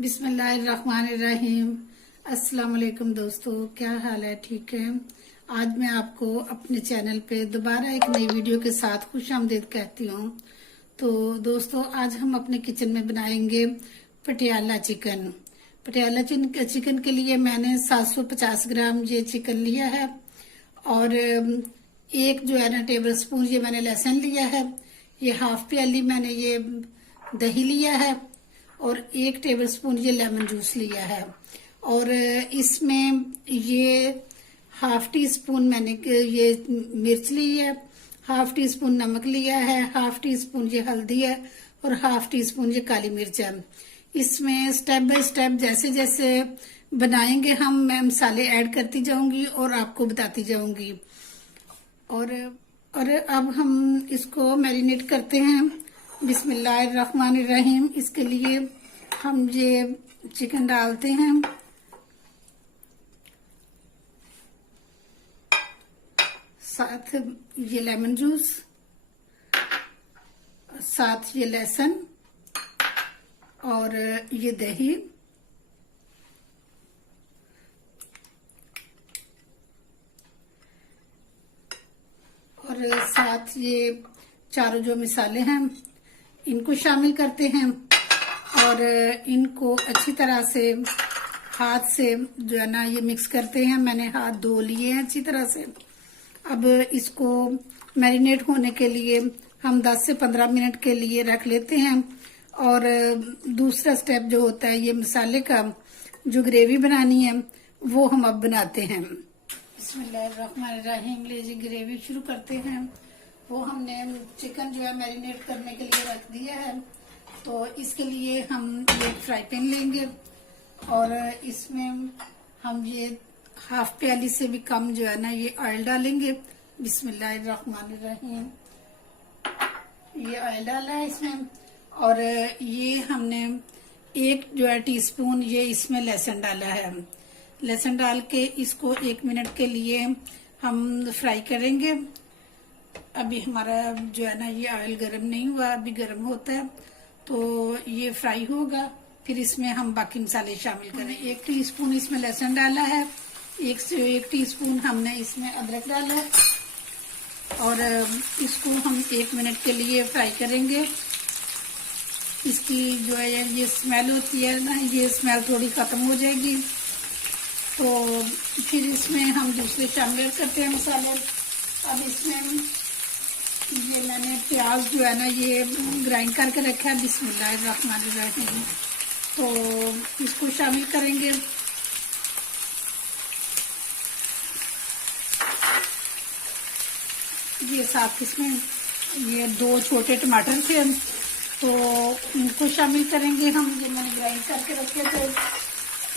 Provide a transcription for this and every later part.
बिस्मिल्लाहिर्रहमानिर्रहीम। अस्सलाम वालेकुम दोस्तों, क्या हाल है? ठीक है। आज मैं आपको अपने चैनल पे दोबारा एक नई वीडियो के साथ खुशामदीद कहती हूँ। तो दोस्तों, आज हम अपने किचन में बनाएंगे पटियाला चिकन। पटियाला चिकन के लिए मैंने 750 ग्राम ये चिकन लिया है और एक जो है ना टेबल स्पून ये मैंने लहसुन लिया है। ये हाफ प्याली मैंने ये दही लिया है और 1 टेबल स्पून ये लेमन जूस लिया है। और इसमें ये हाफ टी स्पून मैंने ये मिर्च ली है, हाफ टी स्पून नमक लिया है, हाफ टी स्पून ये हल्दी है और हाफ टी स्पून ये काली मिर्च है। इसमें स्टेप बाय स्टेप जैसे जैसे बनाएंगे मैं मसाले ऐड करती जाऊंगी और आपको बताती जाऊंगी। और अब हम इसको मैरिनेट करते हैं। बिस्मिल्लाहिर्रहमानिर्रहीम। इसके लिए हम ये चिकन डालते हैं, साथ ये लेमन जूस, साथ ये लहसुन और ये दही और साथ ये चारों जो मसाले हैं इनको शामिल करते हैं और इनको अच्छी तरह से हाथ से जो है ना ये मिक्स करते हैं। मैंने हाथ धो लिए हैं अच्छी तरह से। अब इसको मैरिनेट होने के लिए हम 10 से 15 मिनट के लिए रख लेते हैं। और दूसरा स्टेप जो होता है ये मसाले का जो ग्रेवी बनानी है वो हम अब बनाते हैं। बिस्मिल्लाहिर्रहमानिर्रहीम। लीजिए ग्रेवी शुरू करते हैं। वो हमने चिकन जो है मैरिनेट करने के लिए रख दिया है। तो इसके लिए हम ये फ्राई पैन लेंगे और इसमें हम ये हाफ प्याली से भी कम जो है ना ये ऑयल डालेंगे। बिस्मिल्लाहिर्रहमानिर्रहीम। ये ऑयल डाला है इसमें और ये हमने 1 जो है टीस्पून ये इसमें लहसुन डाला है। लहसुन डाल के इसको 1 मिनट के लिए हम फ्राई करेंगे। अभी हमारा जो है ना ये ऑयल गर्म नहीं हुआ, अभी गर्म होता है तो ये फ्राई होगा। फिर इसमें हम बाकी मसाले शामिल करें। 1 टीस्पून इसमें लहसुन डाला है, 1 टीस्पून हमने इसमें अदरक डाला है और इसको हम 1 मिनट के लिए फ्राई करेंगे। इसकी जो है ये स्मेल होती है ना, ये स्मेल थोड़ी खत्म हो जाएगी। तो फिर इसमें हम दूसरे शामिल करते हैं मसाले। अब इसमें ये मैंने प्याज जो है ना ये ग्राइंड करके रखा है। बिस्मिल्लाहिर्रहमानिर्रहीम। तो इसको शामिल करेंगे। ये साथ इसमें ये 2 छोटे टमाटर थे तो उनको शामिल करेंगे हम। ये मैंने ग्राइंड करके रखे थे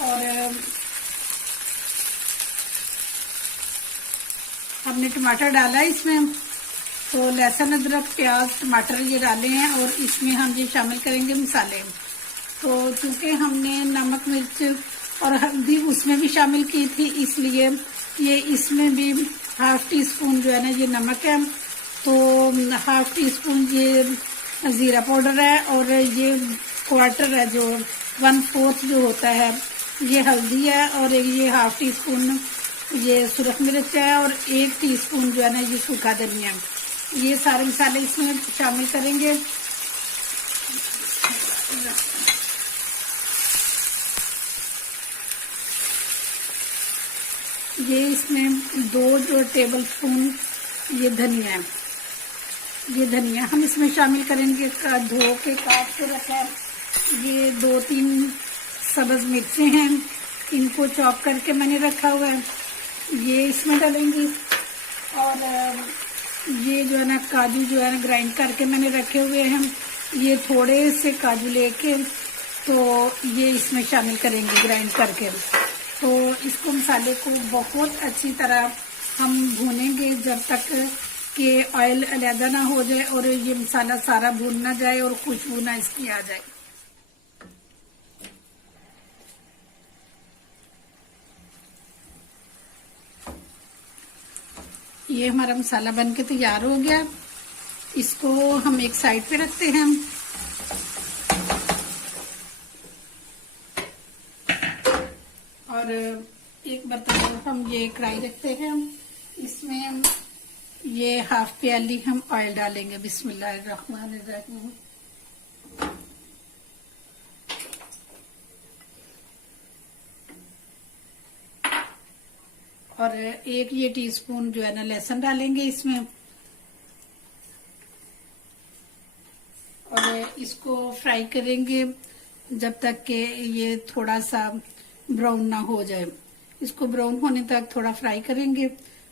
और हमने टमाटर डाला है इसमें। तो लहसुन अदरक प्याज टमाटर ये डाले हैं और इसमें हम ये शामिल करेंगे मसाले। तो चूंकि हमने नमक मिर्च और हल्दी उसमें भी शामिल की थी इसलिए ये इसमें भी हाफ टी स्पून जो है ना ये नमक है, तो हाफ टी स्पून ये जीरा पाउडर है और ये क्वार्टर है जो 1/4 जो होता है ये हल्दी है और ये हाफ टी स्पून ये सुरख मिर्च है और 1 टीस्पून जो है ना ये सूखा धनिया। ये सारे मसाले इसमें शामिल करेंगे। ये इसमें 2 जो टेबल स्पून ये धनिया है, ये धनिया हम इसमें शामिल करेंगे। धो के काट के रखा है। ये 2-3 सब्ज मिर्चें हैं, इनको चॉप करके मैंने रखा हुआ है, ये इसमें डालेंगी। और ये जो है ना काजू जो है ना ग्राइंड करके मैंने रखे हुए हैं, ये थोड़े से काजू लेके तो ये इसमें शामिल करेंगे ग्राइंड करके। तो इसको मसाले को बहुत अच्छी तरह हम भूनेंगे जब तक कि ऑयल अलग ना हो जाए और ये मसाला सारा भून ना जाए और खुशबू ना इसकी आ जाए। ये हमारा मसाला बनके तैयार हो गया। इसको हम एक साइड पे रखते हैं। और एक बर्तन में हम ये कढ़ाई रखते हैं, इसमें ये हाफ प्याली हम ऑयल डालेंगे। बिस्मिल्लाहिर्रहमानिर्रहीम। और एक ये टीस्पून जो है ना लहसुन डालेंगे इसमें, और इसको फ्राई करेंगे जब तक कि ये थोड़ा सा ब्राउन ना हो जाए। इसको ब्राउन होने तक थोड़ा फ्राई करेंगे,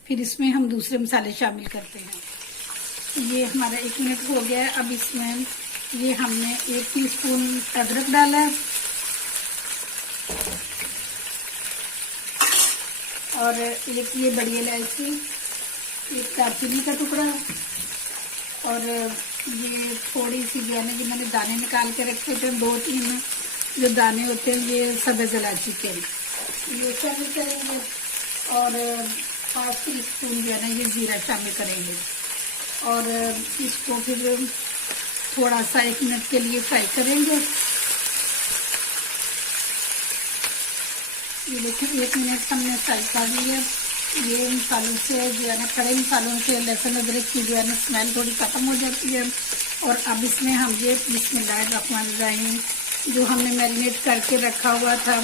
फिर इसमें हम दूसरे मसाले शामिल करते हैं। ये हमारा 1 मिनट हो गया है। अब इसमें ये हमने 1 टीस्पून अदरक डाला है और एक ये बड़ी इलायची, एक दालचीनी का टुकड़ा, और ये थोड़ी सी जो है ना, ये मैंने दाने निकाल के रखे थे, 2-3 जो दाने होते हैं ये सब्ज़ इलायची के, ये शामिल करेंगे। और हाफ टीस्पून जो है ना ये जीरा शामिल करेंगे और इसको फिर थोड़ा सा 1 मिनट के लिए फ्राई करेंगे। ये देखिए 1 मिनट हमने फ्राई कर लिया। ये मसालों से जो है ना, खड़े मसालों से लहसुन अदरक की जो है ना स्मेल थोड़ी खत्म हो जाती है। और अब इसमें हम ये बिस्मिल्लाहिर्रहमानिर्रहीम जो हमने मैरिनेट करके रखा हुआ था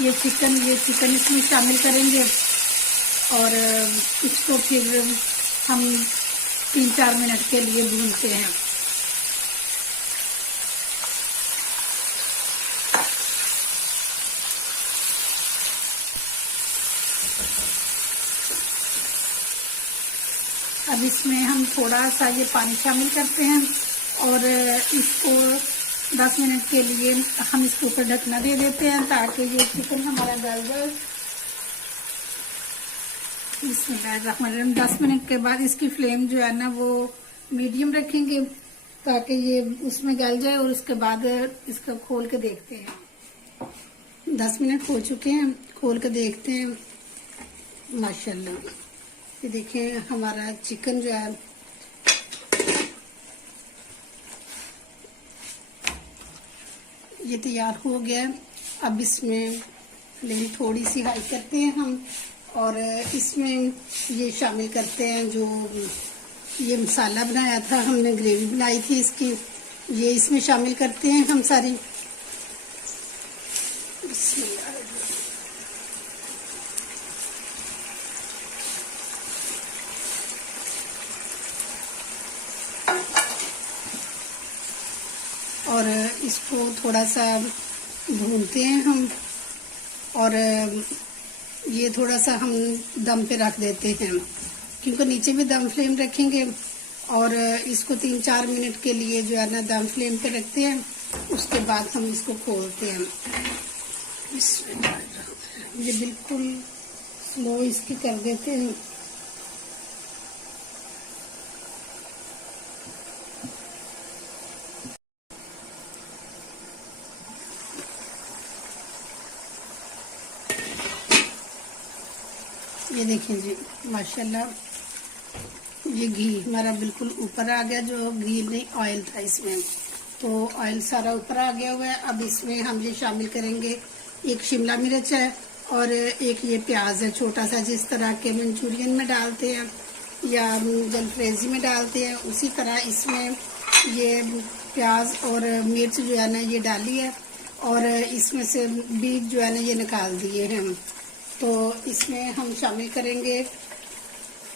ये चिकन इसमें शामिल करेंगे और इसको फिर हम 3-4 मिनट के लिए भूनते हैं। अब इसमें हम थोड़ा सा ये पानी शामिल करते हैं और इसको 10 मिनट के लिए हम इसके ऊपर ढकना दे देते हैं ताकि ये चिकन हमारा गल जाए। बिस्मिल्लाहिर्रहमानिर्रहीम। 10 मिनट के बाद इसकी फ्लेम जो है ना वो मीडियम रखेंगे ताकि ये उसमें गल जाए और उसके बाद इसका खोल के देखते हैं। 10 मिनट हो चुके हैं, खोल के देखते हैं। माशाल्लाह ये देखिए हमारा चिकन जो है ये तैयार हो गया। अब इसमें फ्लेम थोड़ी सी हाई करते हैं हम और इसमें ये शामिल करते हैं जो ये मसाला बनाया था हमने, ग्रेवी बनाई थी इसकी, ये इसमें शामिल करते हैं हम सारी। और इसको थोड़ा सा भूनते हैं हम और ये थोड़ा सा हम दम पे रख देते हैं क्योंकि नीचे भी दम फ्लेम रखेंगे और इसको 3-4 मिनट के लिए जो है ना दम फ्लेम पे रखते हैं। उसके बाद हम इसको खोलते हैं। ये बिल्कुल स्लो इसकी कर देते हैं। ये देखिए जी माशाल्लाह ये घी हमारा बिल्कुल ऊपर आ गया, जो घी नहीं ऑयल था इसमें, तो ऑयल सारा ऊपर आ गया हुआ है। अब इसमें हम ये शामिल करेंगे, एक शिमला मिर्च है और एक ये प्याज है छोटा सा, जिस तरह के मंचूरियन में डालते हैं या जलफ्रेजी में डालते हैं उसी तरह इसमें ये प्याज और मिर्च जो है ना ये डाली है और इसमें से बीज जो है ना ये निकाल दिए हैं हम। तो इसमें हम शामिल करेंगे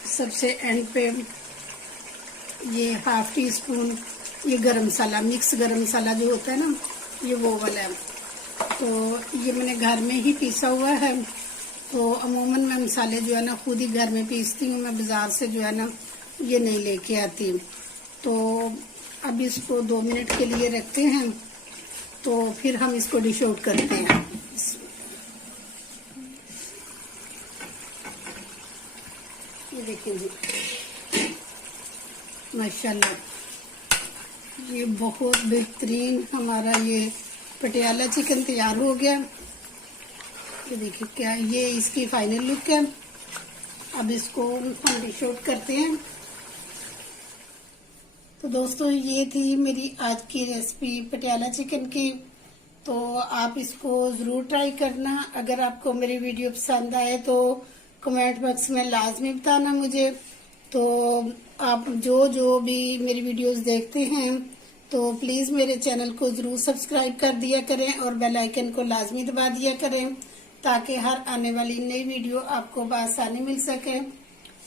सबसे एंड पे ये हाफ टी स्पून ये गरम मसाला, मिक्स गरम मसाला जो होता है ना ये वो वाला है। तो ये मैंने घर में ही पीसा हुआ है। तो अमूमन मैं मसाले जो है ना खुद ही घर में पीसती हूँ, मैं बाज़ार से जो है ना ये नहीं लेके आती। तो अब इसको 2 मिनट के लिए रखते हैं तो फिर हम इसको डिश आउट करते हैं। ये देखिए जी माशाल्लाह ये बहुत बेहतरीन हमारा ये पटियाला चिकन तैयार हो गया। ये देखिए क्या ये इसकी फाइनल लुक है। अब इसको हम डिश आउट करते हैं। तो दोस्तों ये थी मेरी आज की रेसिपी पटियाला चिकन की। तो आप इसको ज़रूर ट्राई करना। अगर आपको मेरी वीडियो पसंद आए तो कमेंट बॉक्स में लाजमी बताना मुझे। तो आप जो जो भी मेरी वीडियोस देखते हैं तो प्लीज़ मेरे चैनल को ज़रूर सब्सक्राइब कर दिया करें और बेल आइकन को लाजमी दबा दिया करें, ताकि हर आने वाली नई वीडियो आपको बआसानी मिल सके।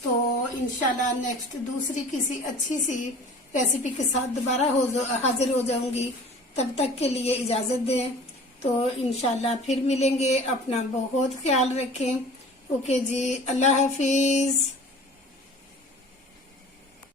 तो इंशाल्लाह नेक्स्ट दूसरी किसी अच्छी सी रेसिपी के साथ दोबारा हाजिर हो जाऊंगी। तब तक के लिए इजाज़त दें। तो इंशाल्लाह फिर मिलेंगे। अपना बहुत ख्याल रखें। ओके जी, अल्लाह हाफिज़।